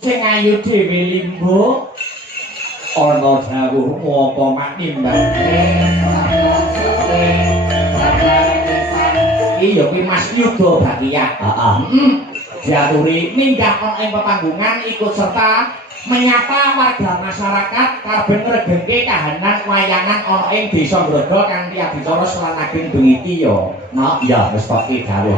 sing ayu dhewe limbo ana dawuhmu apa maknimbane iya kuwi Mas Yuda Bakiyat diaturi minggah ana ing pepanggungan ikut serta menyapa warga masyarakat karben ngregengke kahanan wayangan ana ing Desa Grogol kanthi adicara selanaken bengi iki ya. Nah, ya wis kok iki dawuh.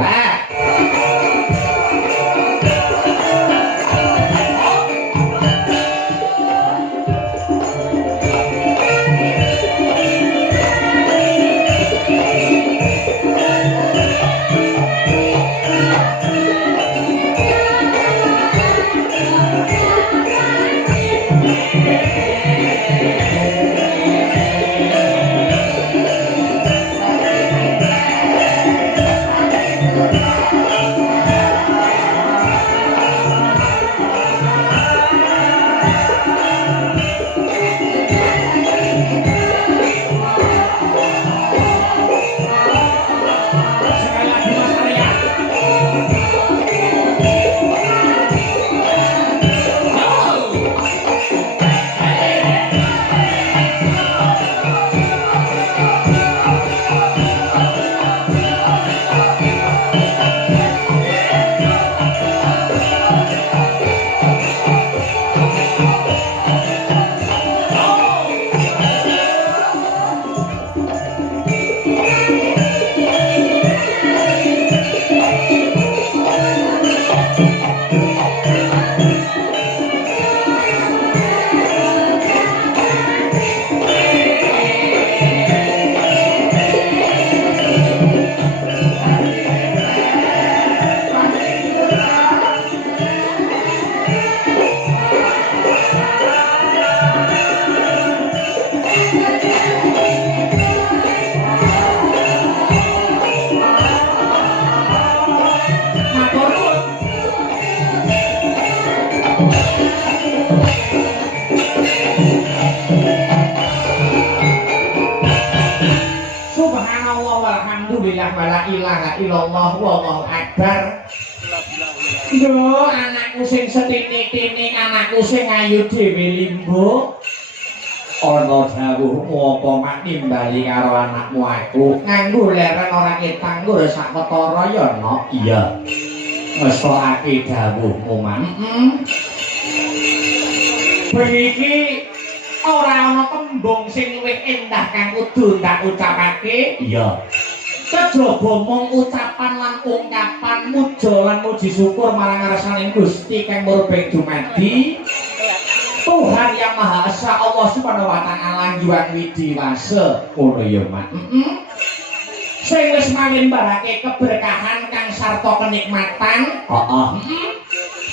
Illallah wallahu akbar. Yo anakku sing setitik-titik, anakku sing ayu dhewe limbo. Ana dawuhmu apa maknimbali karo anakmu aku. Nganggo leren ora ketang nggo sak ketara ya no. Iya. Ngesokake dawuhmu man. Beniki ora ana tembung sing luwih endah kang kudu tak ucapake. Iya. Kejaba mung ucapan lan ungkapan muja lan muji syukur marang ngarsaning Gusti kang murbeng dumadi Tuhan yang Maha Esa Allah Subhanahu wa taala juang widiwasa ngono ya Mak. Sing wis mawimbarake keberkahan kang sarta kenikmatan.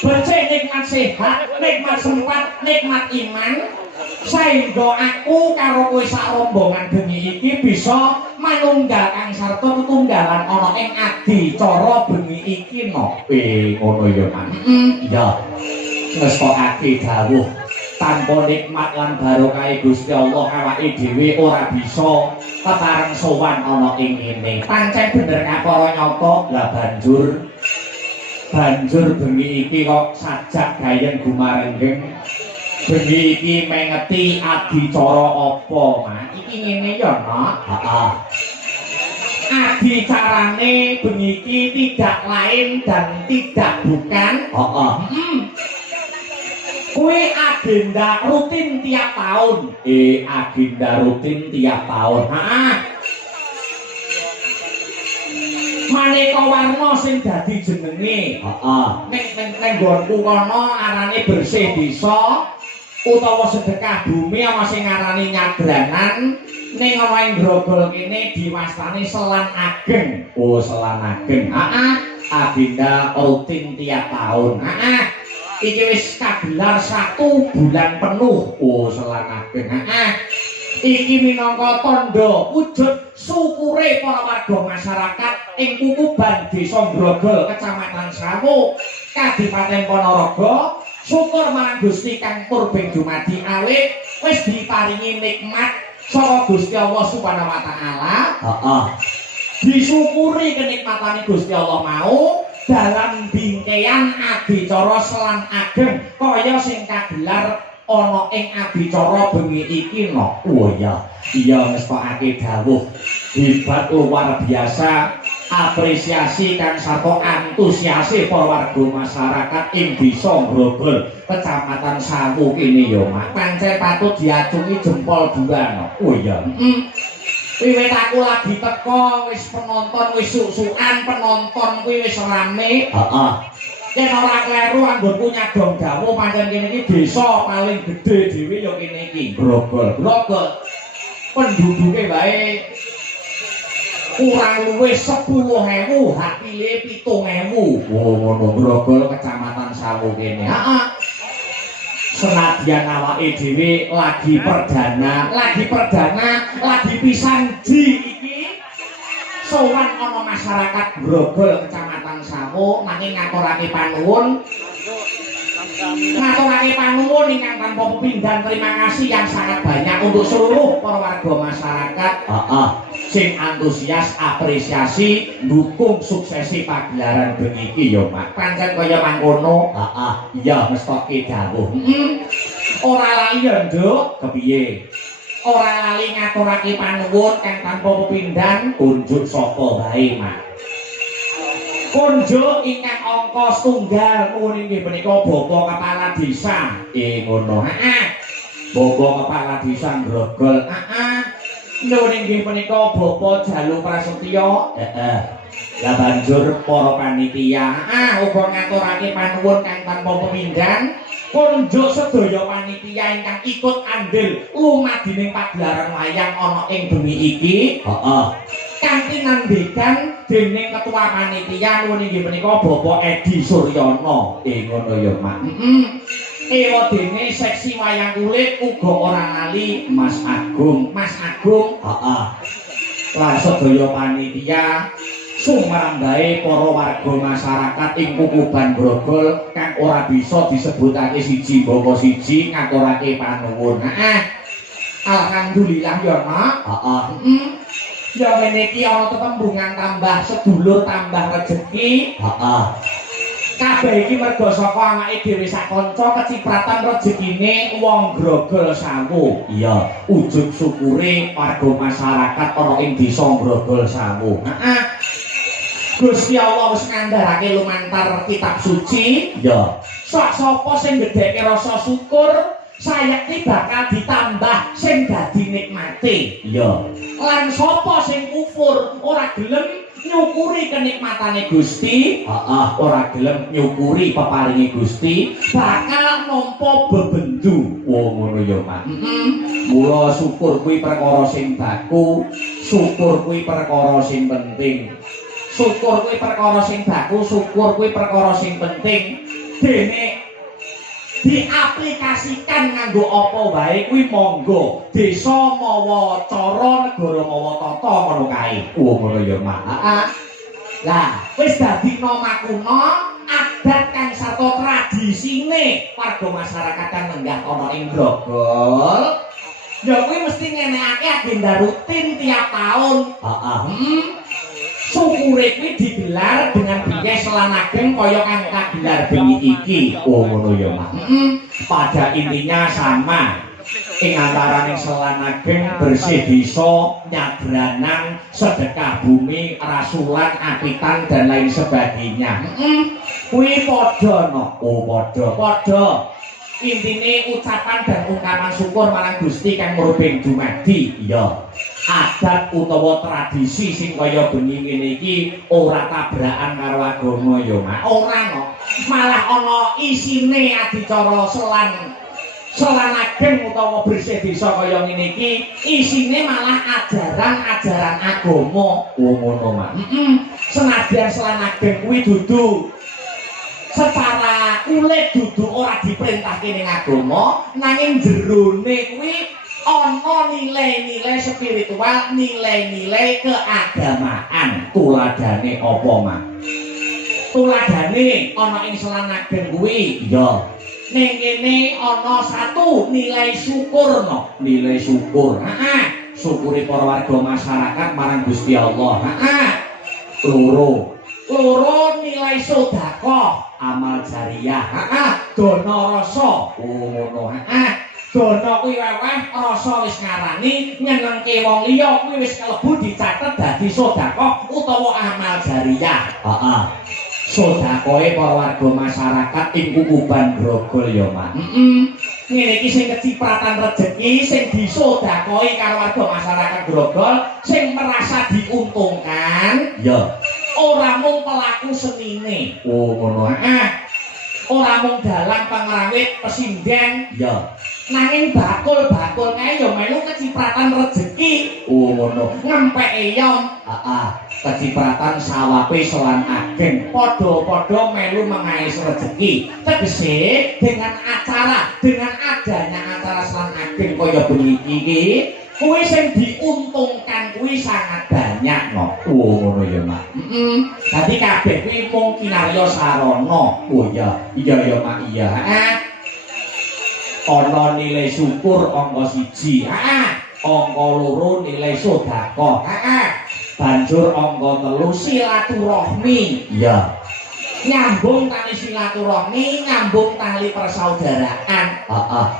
Becik nikmat sehat, nikmat sempat, nikmat iman. Saengga aku karo kowe sak rombongan bengi iki bisa manunggal kang sarta tetunggalan ana ing adicara bengi iki nopo ngono ya Mas. Iya. Ngesokake dawuh tanpa nikmat lan barokah Gusti Allah awake dhewe ora bisa ketareng sowan ana ing kene. Pancen bener kapara nyata lah banjur bengi iki kok sajak gayeng gumarenggeng. Bengi iki mengeti adicara apa, Mas? Iki ngene ya, Nak. Heeh. Adicarane bengi iki tidak lain dan tidak bukan. Kuwi agenda rutin tiap tahun. Agenda rutin tiap tahun. Maneka warna sing dadi jenenge. Ning nggonku kono arane bersih desa. Utawa sedekah bumi ana sing ngarani nyadranan ning ana ing Grogol kene diwastani selan ageng. Oh, selan ageng. Agenda rutin tiap tahun. Iki wis kagelar 1 bulan penuh. Oh, selan ageng. Iki minangka tandha wujud syukure para warga masyarakat ing Kukuban Desa Grogol, Kecamatan Sawu, Kadipaten Ponorogo. Syukur marang Gusti kang purbeng dumadi awit wis diparingi nikmat saka Gusti Allah Subhanahu wa taala. Disyukuri kenikmatane Gusti Allah mau dalam bingkean adicara selan ageng kaya sing kagelar ana ing adicara bengi iki no. Oh iya ngestokake dawuh hebat luar biasa apresiasi kang sarta antusiase para warga masyarakat ing Desa Grogol Kecamatan Sawu kene ya Mak pancen patut diacungi jempol dua no. Oh iya wiwit aku lagi teko wis penonton wis suk-sukan penonton kuwi wis rame. Heeh. Yen ora kleru anggonku nyadong dawuh pancen kene iki desa paling gedhe dhewe ya kene iki. Grogol. Penduduke wae kurang luwih 10.000, hakile 7.000. Oh ngono Grogol Kecamatan Sawu kene. Heeh. Senadyan awake dhewe lagi perdana, lagi pisan iki sowan ana masyarakat Grogol Kecamatan Sawu nanging ngaturake panuwun ingkang tanpa pepindhan terima kasih yang sangat banyak untuk seluruh para warga masyarakat sing antusias apresiasi dukung suksesi pagelaran bengi iki ya Mak pancen kaya mangkono iya mestoke dawuh ora lali ya Nduk kepiye ora lali ngaturake panuwun kang tanpa pepindhan kunjuk sapa wae Mak kunjuk ingkang angka setunggal nuwun inggih menika Bapak Kepala Desa ngono Bapak Kepala Desa Grogol nuwun inggih menika Bapak Jalu Prasetyo lah banjur para panitia uga ngaturake panuwun kang tanpa pepindhan kunjuk sedaya panitia ingkang ikut andil lumadining pagelaran wayang ana ing bengi iki kanthi nandhekan dening ketua panitia nuwun inggih menika Bapak Edi Suryono ngono ya Mak ewa dene seksi wayang kulit uga ora lali Mas Agung lan sedaya panitia sumrambahe para warga masyarakat ing Kukuban Grogol kang ora bisa disebutake siji bapa siji ngaturake panuwun alhamdulillah ya Mak ya ngene iki ana tetembungan tambah sedulur tambah rejeki kabeh iki mergo saka awake dhewe sak kanca kecipratan rejekine wong Grogol Sawu iya ujug syukure warga masyarakat ana ing Desa Grogol Sawu Gusti Allah wis ngandharake lumantar kitab suci ya sak sapa sing gedheke rasa syukur sayekti bakal ditambah sing dadi nikmate iya lan sapa sing kufur ora gelem nyukuri kenikmatane Gusti ora gelem nyukuri peparinge Gusti bakal nampa bebendu ngono ya Mak mula syukur kuwi perkara sing baku syukur kuwi perkara sing penting syukur kuwi perkara sing baku syukur kuwi perkara sing penting dene diaplikasikan nganggo apa wae kuwi monggo desa mawa cara negara mawa tata ngono kae ngono ya Mak lah wis dadi nomakuna adat kang sarta tradisine warga masyarakat kang lenggah ana ing Grogol ya kuwi mesti ngenekake agenda rutin tiap tahun syukure kuwi digelar dengan bingkai selan ageng kaya kang kagelar bengi iki ngono ya Mak pada intinya sama ing antaraning selan ageng bersih desa nyabranan sedekah bumi rasulan apitan dan lain sebagainya kuwi padha no padha intine ucapan dan ungkapan syukur marang Gusti kang merubing dumadi iya adat utawa tradisi sing kaya bengi ngene iki ora tabrakan karo agama ya Mak ora no malah ana isine adicara selan ageng utawa bersih desa kaya ngene iki isine malah ajaran-ajaran agama ngono Mak senadyan selan ageng kuwi dudu secara kulit dudu ora diperintahke ning agama nanging jerone kuwi ana nilai-nilai spiritual nilai-nilai keagamaan tuladane apa Mak tuladane ana ing selan ageng kuwi iya ning kene ana satu nilai syukur no nilai syukur syukuri para warga masyarakat marang Gusti Allah loro loro nilai sedekah amal jariyah dana rasa ngono dana kuwi weweh rasa wis ngarani nyenengke wong liya kuwi wis kalebu dicatet dadi sedekah utawa amal jariyah sedekahe para warga masyarakat ing Kukuban Grogol ya Mak ngene iki sing kecipratan rejeki sing disedekahi karo warga masyarakat Grogol sing merasa diuntungkan ya ora mung pelaku senine ngono ora mung dalang pangrawit pesinden ya nanging bakul-bakul kae ya melu kecipratan rejeki ngono ngempeke yom kecipratan sawape selan ageng padha-padha melu mengais rejeki tegese dengan adanya acara selan ageng kaya beniki iki kuwi sing diuntungkan kuwi sangat banyak no ngono ya Mak dadi kabeh kuwi mung kinarya sarana iya Mak iya ana nilai syukur angka 1 angka 2 nilai sedekah banjur angka 3 silaturahmi iya nyambung tali silaturahmi nyambung tali persaudaraan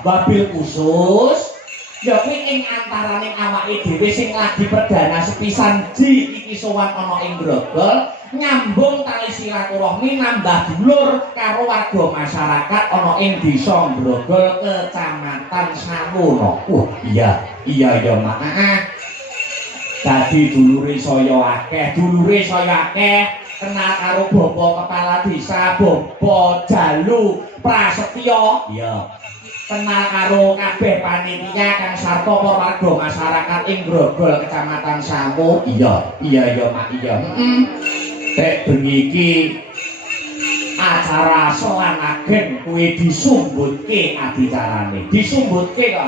wabil khusus ya kuwi ing antaraning awake dhewe sing lagi perdana sepisan iki sowan ana ing Grogol nyambung tali silaturahmi nambah dulur karo warga masyarakat ana ing desa Grogol kecamatan Sawono iya ya Mak dadi dulure saya akeh kenal karo Bapak Kepala Desa Bapak Jalu Prasetyo iya kenal karo kabeh panitia kang sarta warga masyarakat ing Grogol kecamatan Sawo iya ya Mak iya tek bengi iki acara selan ageng kuwi disumbutke adicarane disumbutke kok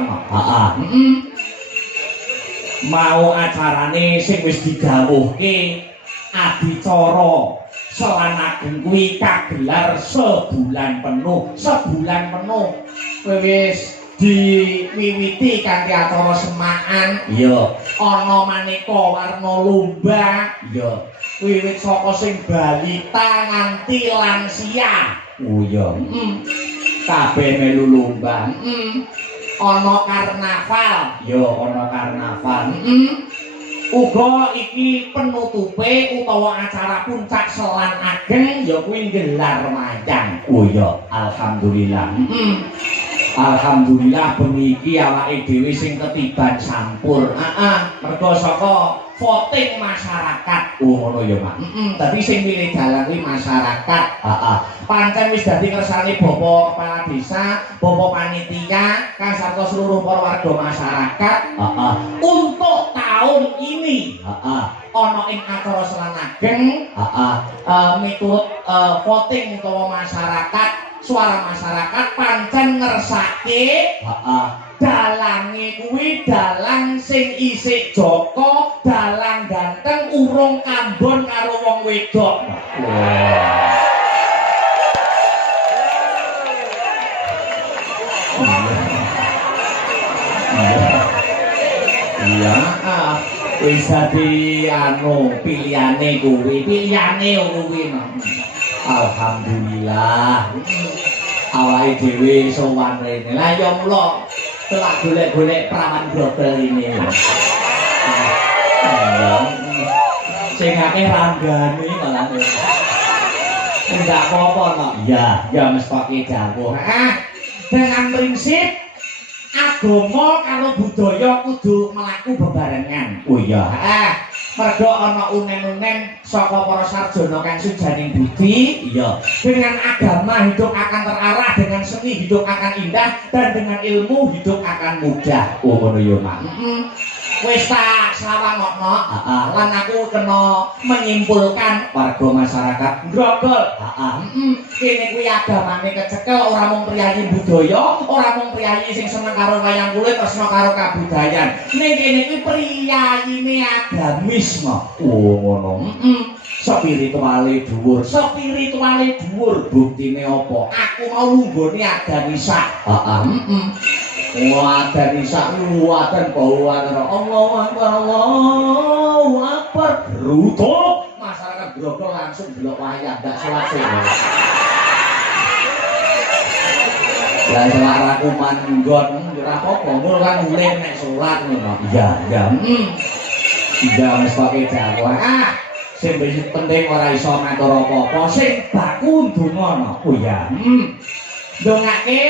mau acarane sing wis digawuhke adicara selan ageng kuwi kagelar sebulan penuh wis diwiwiti kanthi acara semakan iya ana maneka warna lomba iya wiwit saka sing balita nganti lansia iya kabeh melu lomba ana karnaval ya ana karnaval uga iki penutupe utawa acara puncak selan ageng ya kuwi gelar mayang iya alhamdulillah bengi iki awake dhewe sing ketiban sampur mergo saka voting masyarakat ngono ya Mak dadi sing milih dalang kuwi masyarakat pancen wis dadi kersane Bapak Kepala Desa Bapak Panitia kang sarta seluruh para warga masyarakat untuk tahun ini ana ing acara selan ageng miturut voting utawa masyarakat suara masyarakat pancen ngersake dalange kuwi dalang sing isik Joko dalang ganteng urung kambon karo wong wedok iya wis dadi pilihane kuwi alhamdulillah awake dhewe sowan rene lah ya mula telak golek-golek prawan brodol ini sing akeh ranggane malah enggak apa-apa no ya mestake dawuh dengan prinsip agama karo budaya kudu mlaku bebarengan iya mergo ana unen-unen saka para sarjana kang sujaning budi iya dengan agama hidup akan terarah dengan seni hidup akan indah dan dengan ilmu hidup akan mudah ngono ya Mak wis tak sawangokno lan aku kena menyimpulkan warga masyarakat Grogol kene kuwi agamane kecekel ora mung priyayi budaya ora mung priyayi sing seneng karo wayang kulit tresna karo kabudayan ning kene kuwi priyayine agamisme ngono spirituale dhuwur buktine apa aku mau lunggone agamisa wadan isa wadan bawa Allahu Akbar Allahu Akbar ruto masyarakat Grogol langsung delok wayang gak salat sih. Lah salat rakuman nggon ora apa-apa, mul kan mulih nek salat ngono. Iya, iya. Iya wis pakai dakwah. Sing penting ora iso matur apa-apa, sing baku ndonga. Oh ya. Ndongake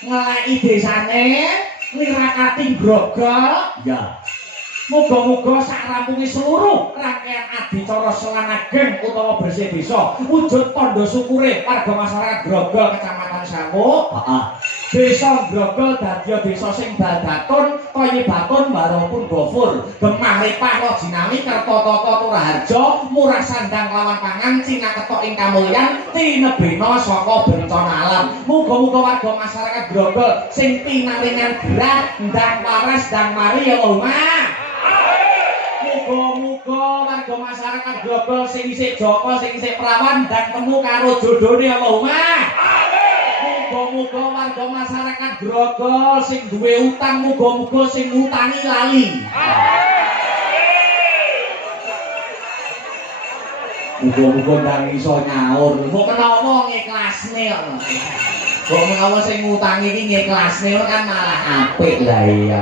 ngelaki desane nirakati grogol. Ya. Muga-muga sakrampunge seluruh rangkaian adicara Selan Ageng utawa bersih desa wujud tandha syukure warga masyarakat Grogol Kecamatan Samuk. Heeh. Desa Grogol dadi desa sing baldatun, Toyibatun, Barokun Gofur, Gemah Ripah Rojinami Kertotata Turaharja, Murah Sandang lawan pangan, Cina ketok ing kamulyan, tinebena saka bencana alam. Muga-muga warga masyarakat Grogol sing pinaringan gerah ndang waras ndang mari ya Allah. Muga-muga warga masyarakat Grogol sing isih joko, sing isih prawan dan temu karo jodhone Allahumma. Muga-muga warga masyarakat Grogol sing duwe utang muga-muga sing ngutangi lali. Muga-muga ndang iso nyaur. Kok kenapa ngiklasne kok. Kok menawa sing ngutangi iki ngiklasne kan malah apik lah ya.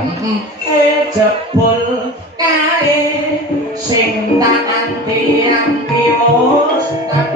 Jebul kae sing tak anti-anti wis tak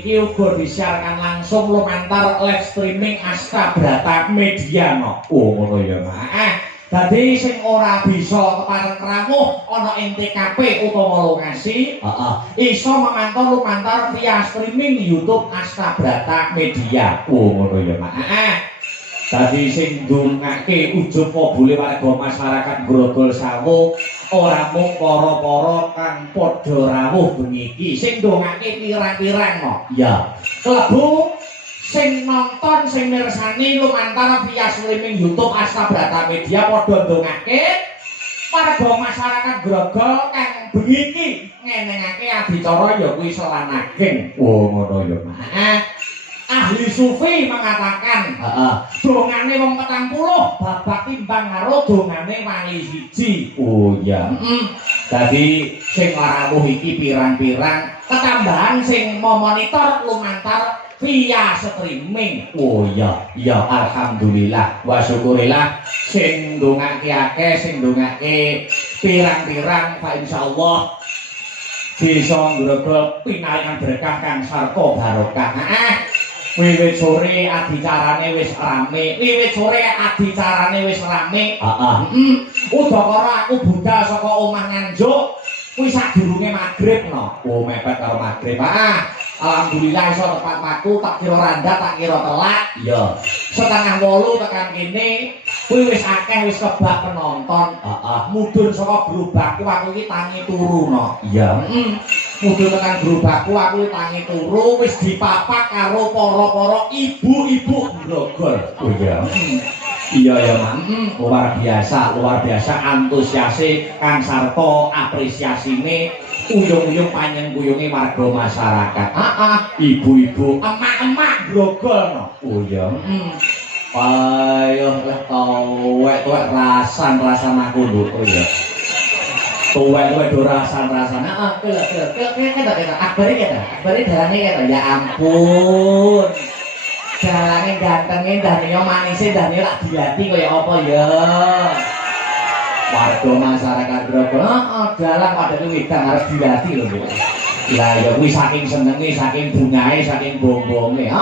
iki uga disiarkan langsung lumantar live streaming Asta Brata Media no. Oh ngono ya Mak. Dadi sing ora bisa kepareng rawuh ana ing TKP utawa lokasi, iso memantau lumantar via streaming YouTube Asta Brata Media. Oh ngono ya Mak. Dadi sing ndongake ujug mobule warga masyarakat Grogol Sawu ora mung para-para kang padha rawuh bengi iki, sing ndongake pirang-pirang no. Ya. Klebu sing nonton sing mirsani lumantar via streaming YouTube Asta Brata Media padha ndongake warga masyarakat Grogol kang bengi iki ngenengake adicara ya kuwi selanageng. Oh ngono ya Mak. Ahli sufi mengatakan dongane wong 40 babak timbang karo dongane wali siji. Oh iya. Jadi sing rawuh iki pirang-pirang ketambahan sing memonitor lumantar via streaming. Oh iya, ya alhamdulillah wa syukurillah sing ndongake akeh sing ndongake pirang-pirang Pak insyaallah bisa ngrogol pinaringan berkah kang sarta barokah. Wiwit sore adicarane wis rame. Udakara aku budal saka omah Nganjuk kuwi sadurunge magrib no. Oh mepet karo magrib. Alhamdulillah iso tepat waktu, tak kira randa, tak kira telak. Iya. 7:30 tekan kene kuwi wis akeh wis kebak penonton. Mudhun saka gerobakku aku iki tangi turu no. Iya. Mudhun tekan gerobakku aku iki tangi turu wis dipapak karo para-para ibu-ibu Grogol. Oh iya. Iya ya Mang, luar biasa antusiase kang sarta apresiasine uyung-uyung panjenengan warga masyarakat. Ibu-ibu, emak-emak Grogol no. Oh iya. Ayo tuwek rasan aku lho. Oh iya. Tuwek do rasan. Kita akbari dalane kita. Ya ampun. Dalane gantenge danyo manise dane lak diati kaya apa ya. Warga masyarakat Grogol, dalang padane wedang arep diati lho. Lah ya kuwi saking senenge, saking bungahe, saking bombonge.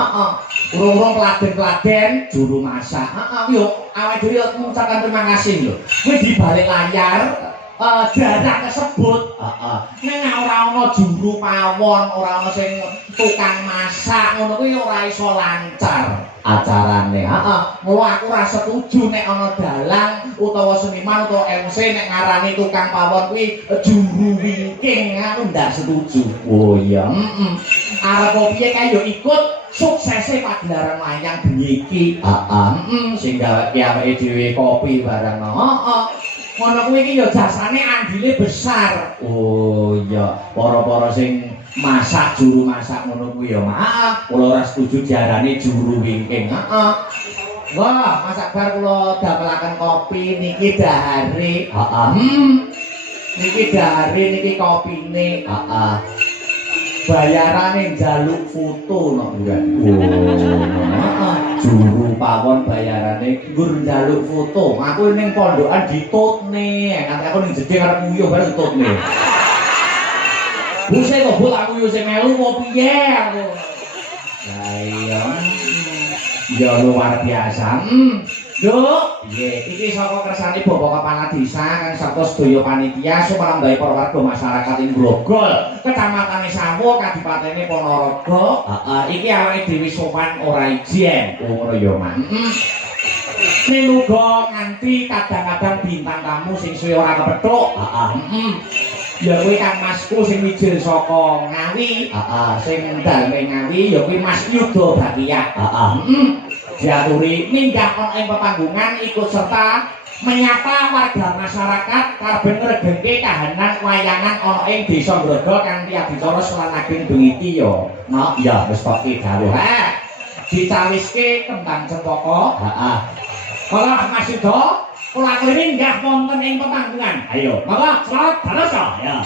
Urung-urung kladen-kladen juru masak. Yo awake dhewe ngucapkan terima kasih lho. Kuwi di balik layar dadak kesebut. Nek ora ana juru pawon, ora ana sing tukang masak ngono kuwi ora iso lancar acarane. Mula aku ora setuju nek ana dalang utawa seniman utawa MC nek ngarani tukang pawon kuwi juru wingking, aku ndak setuju. Oh iya. Arep piye kae yo ikut suksese pagelaran wayang bengi iki. Sing gaweke awake dhewe kopi barang. Ngono kuwi iki ya jasane andile besar. Oh iya, para-para sing masak juru masak ngono kuwi ya Mak. Kula ora setuju diarani juru wingking. Wah, masak bar kula damelaken kopi niki dahare. Niki dahare niki kopine. Bayarane njaluk foto no bukan. Juru pawon bayarane nggur njaluk foto. Aku ning pondokan ditutne, nganti aku ning jedhe arep nguyuh bareng ditutne. Buse kok bol aku yo sing melu mau piye aku. Lah iya. Ya luar biasa. Nduk, nggih, iki saka kersane Bapak Kepala Desa kang sarta sedaya panitia sumrambahing para warga masyarakat ing Grogol, Kecamatan Sawu, Kadipatene Ponorogo. Iki awake dhewe sowan ora ijen. Ngono ya, Mang. Menuga nganti kadang-kadang bintang tamu sing suwe ora kepethuk. Ya kuwi Kang Masku sing mijil saka Ngawi. Sing daleme Ngawi ya kuwi Mas Yuda Bakiyah. Diaturi minggah ana ing pepanggungan ikut serta menyapa warga masyarakat karben ngregengke kahanan wayangan ana ing Desa Grogol kanthi adicara selanageng bengi iki ya. Nah, ya wis kok dawuh. Dicawiske kembang cempaka. Kala Mas Yuda kula aturi minggah wonten ing pepanggungan. Ayo, monggo selamat dadosa ya.